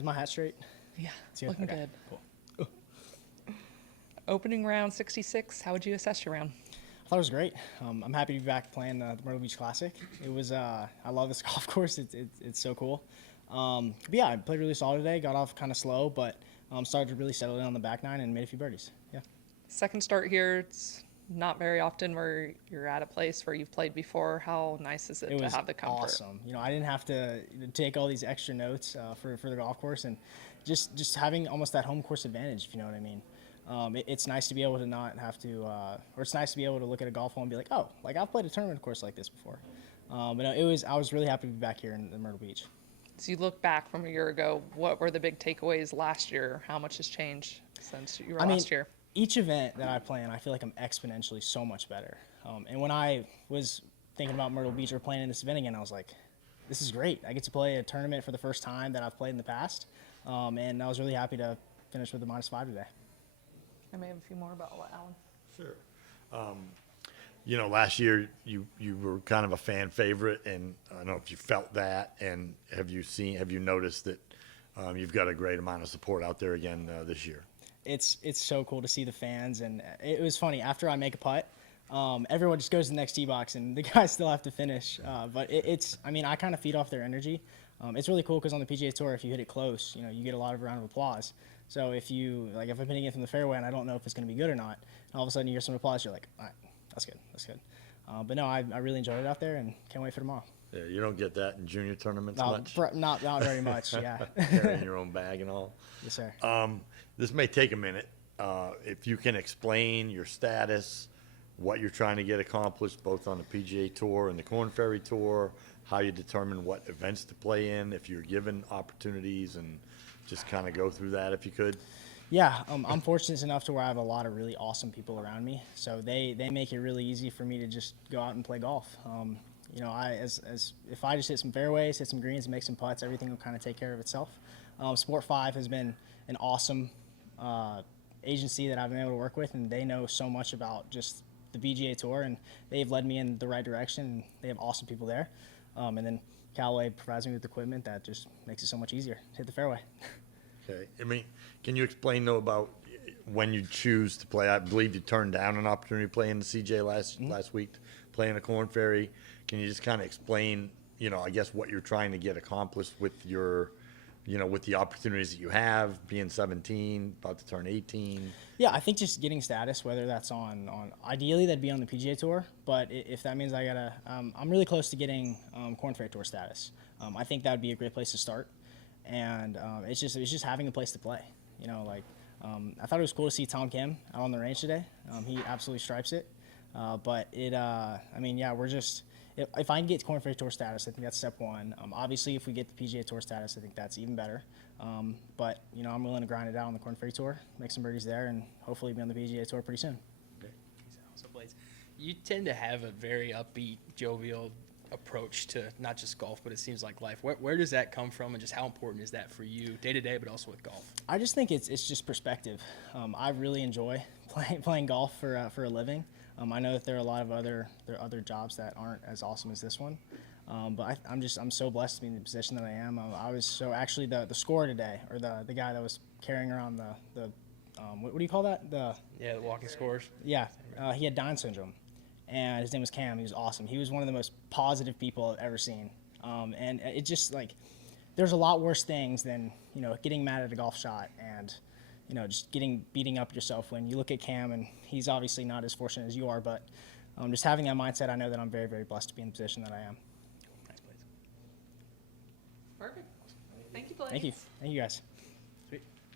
Is my hat straight? Yeah, It's good? looking Okay, good. cool. Opening round 66, how would you assess your round? I thought it was great. I'm happy to be back playing the Myrtle Beach Classic. It was, I love this golf course. It's so cool. But yeah, I played really solid today. Got off kind of slow, but started to really settle in on the back nine and made a few birdies. Yeah. Second start here, it's not very often where you're at a place where you've played before. How nice is it It to was have the comfort? awesome. I didn't have to take all these extra notes for the golf course, and just having almost that home course advantage, if you know what I mean. It's nice to be able to not have to, or it's nice to be able to look at a golf hole and be like, oh, like I've played a tournament course like this before. But no, I was really happy to be back here in Myrtle Beach. So you look back from a year ago, what were the big takeaways last year? How much has changed since you were last year? Each event that I play in, I feel like I'm exponentially so much better. And when I was thinking about Myrtle Beach or playing in this event again, I was like, this is great. I get to play a tournament for the first time that I've played in the past. And I was really happy to finish with a -5 today. I may have a few more about Alan. Sure. Last year you were kind of a fan favorite, and I don't know if you felt that, and have you noticed that you've got a great amount of support out there again this year? It's so cool to see the fans, and it was funny. After I make a putt, everyone just goes to the next tee box, and the guys still have to finish. But I kind of feed off their energy. It's really cool because on the PGA Tour, if you hit it close, you get a lot of round of applause. So if I'm hitting it from the fairway and I don't know if it's going to be good or not, and all of a sudden you hear some applause, you're like, all right, that's good. But no, I really enjoyed it out there and can't wait for tomorrow. Yeah, you don't get that in junior tournaments No, much? not very much, yeah. Carrying your own bag and all. Yes, sir. This may take a minute. If you can explain your status, what you're trying to get accomplished, both on the PGA Tour and the Korn Ferry Tour, how you determine what events to play in, if you're given opportunities, and just kind of go through that if you could. Yeah, I'm fortunate enough to where I have a lot of really awesome people around me, so they make it really easy for me to just go out and play golf. If I just hit some fairways, hit some greens, and make some putts, everything will kind of take care of itself. Sport 5 has been an awesome agency that I've been able to work with, and they know so much about just the PGA Tour, and they've led me in the right direction, and they have awesome people there. And then Callaway provides me with equipment that just makes it so much easier to hit the fairway. Okay. Can you explain, though, about when you choose to play? I believe you turned down an opportunity to play in the CJ last week, playing a Korn Ferry. Can you just kind of explain, I guess what you're trying to get accomplished with your, with the opportunities that you have, being 17, about to turn 18? Yeah, I think just getting status, whether that's on ideally that'd be on the PGA Tour, but if that means I gotta, I'm really close to getting Korn Ferry Tour status. I think that would be a great place to start, and it's just having a place to play. I thought it was cool to see Tom Kim out on the range today. He absolutely stripes it, but we're just. If I can get Korn Ferry Tour status, I think that's step one. Obviously, if we get the PGA Tour status, I think that's even better. But I'm willing to grind it out on the Korn Ferry Tour, make some birdies there, and hopefully be on the PGA Tour pretty soon. Okay. So, Blaze, you tend to have a very upbeat, jovial approach to not just golf, but it seems like life. Where does that come from, and just how important is that for you day to day, but also with golf? I just think it's just perspective. I really enjoy playing golf for a living. I know that there are a lot of other jobs that aren't as awesome as this one, but I'm so blessed to be in the position that I am. I was actually the scorer today, or the guy that was carrying around the what do you call that? The walking scores. Yeah, he had Down syndrome, and his name was Cam. He was awesome. He was one of the most positive people I've ever seen, and it just there's a lot worse things than getting mad at a golf shot and just beating up yourself. When you look at Cam, and he's obviously not as fortunate as you are, but just having that mindset, I know that I'm very, very blessed to be in the position that I am. Nice, Blaze. Perfect. Thank you, Blaze. Thank you guys.